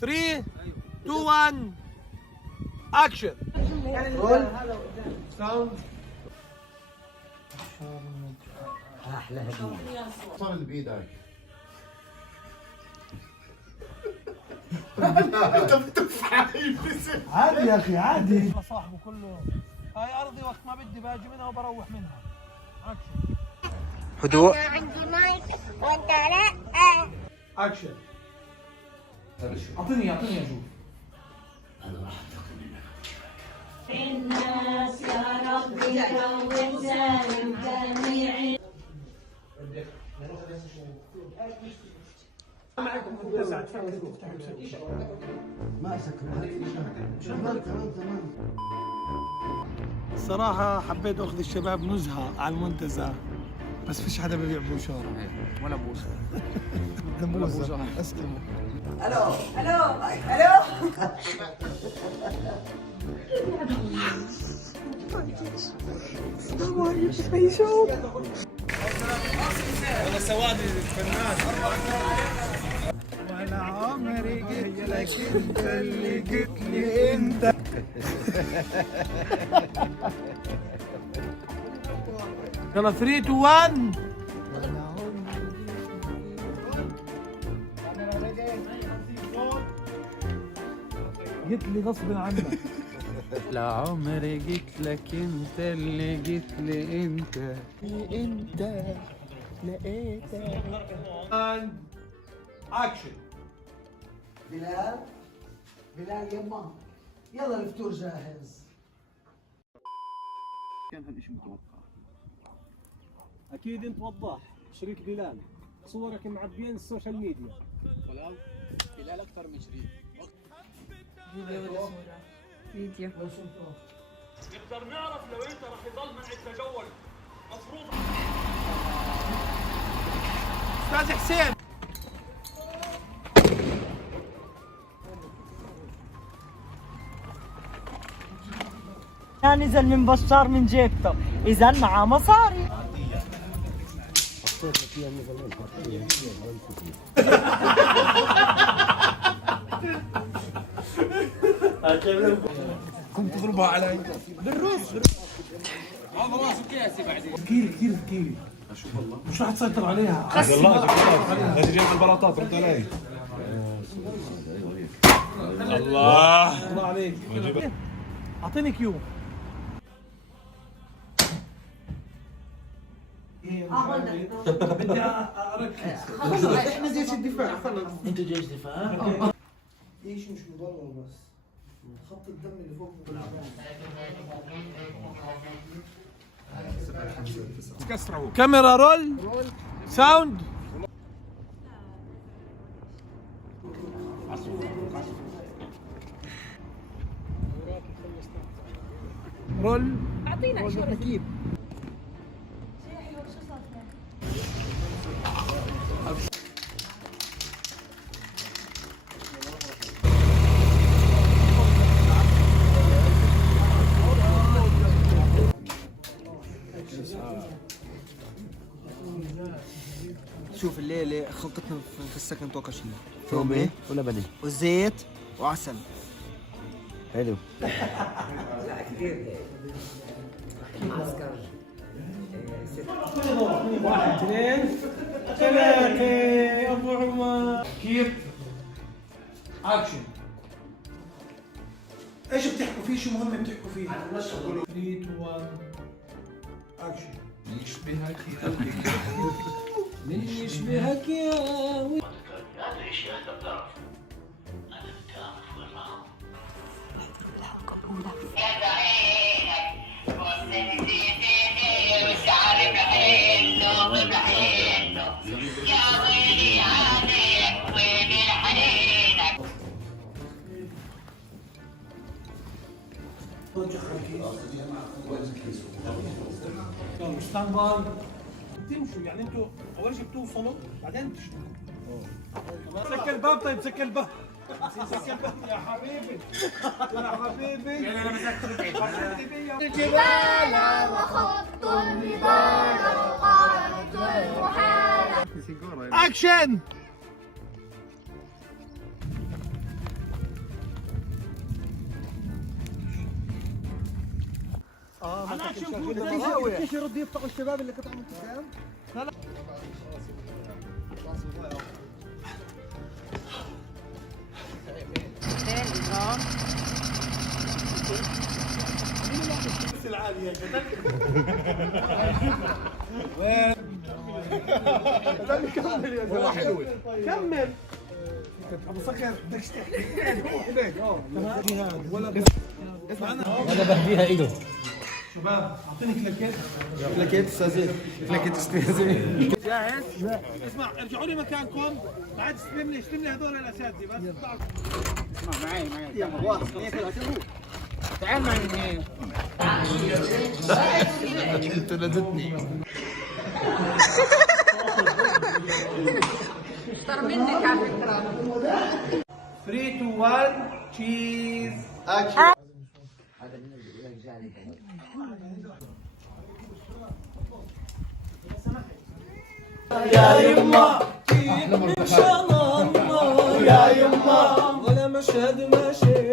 3 2 1 اكشن. رول ساوند. احلى هديه صار اللي بايدك. انت بتفعل عادي يا اخي عادي. صاحبه كله هاي ارضي، وقت ما بدي باجي منها وبروح منها. اكشن. هدوء. انا عندي مايك وانت لا. اكشن. اعطيني اشوف. انا راح انتقم منك. الناس يا ربي كون سالم جميع. ما سكرت الصراحة حبيت اخذ الشباب نزهة على المنتزه، بس فيش حدا ببيع بوشارة ولا بوسه. بوشارة اسكموا. الو الو الو. انا سوادي الفنان. ولا عمري قلت لك انت اللي قلت لي انت. يلا 3 2 1. قلت لي غصب عنك. لا عمري قلت لك انت اللي قلت لي انت لقيتك. اكشن. بلال يما يلا الفطور جاهز. كان هالشيء متوقع. اكيد انت وضاح شريك بلال، صورك معبيين السوشيال ميديا. بلال اكثر من شريك. فيديو. نقدر نعرف لو انت راح يضل منع التجول مفروض. استاذ حسين. نزل من بشار من جيبته، اذا معاه مصاري. كنت تضربها علي بالروس. هذا راسه كاسي بعدين. كيلي اشوف الله مش راح تسيطر عليها. والله هذه جايب البلاطات رد علي. الله عليك. اعطيني كيو. بدي اركز. خلص احنا جيش الدفاع. خلص انتوا جيش دفاع. ليش مش مضرر بس خط الدم اللي فوق كاميرا رول ساوند. رول. اعطينا اشاره. شوف الليله خلطتنا في السكن توكا شيء تومي ولا بدي وزيت وعسل. حلو. واحد اثنين ثلاثة يا ابو عمر. كيف؟ اكشن. ايش بتحكوا فيه؟ شو مهم بتحكوا فيه؟ 3 2 1 اكشن. يشبهك يا يشبهك يا هذا الشيء انت بتعرف. انا بدي اعرف وين راح. يلا ستاند باي. تمشوا يعني انتوا اول شيء بتوصلوا بعدين تشتغلوا. سكر الباب. طيب سكر الباب. سكر الباب يا حبيبي يا حبيبي. الجبال وخط النضال وقارة المحال. اكشن. انا شوف ايش يرد يفتحوا الشباب اللي قطعوا من قدام؟ العالية كمل يا والله حلوة كمل ابو صقر بدك تحكي روح هيك ولا بهديها ايده شباب اعطيني كلاكيت كلاكيت استاذ كلاكيت استاذ جاهز؟ اسمع ارجعوا لي مكانكم بعد استلم لي هذول الاساتذه بس اسمع معي يلا واحد اثنين ثلاثة تعال معي هنا انت نادتني اشطر منك على فكرة. 3 2 1 تشيز اكشن يا يما ان شاء الله يا يما ولا مشهد ما شئت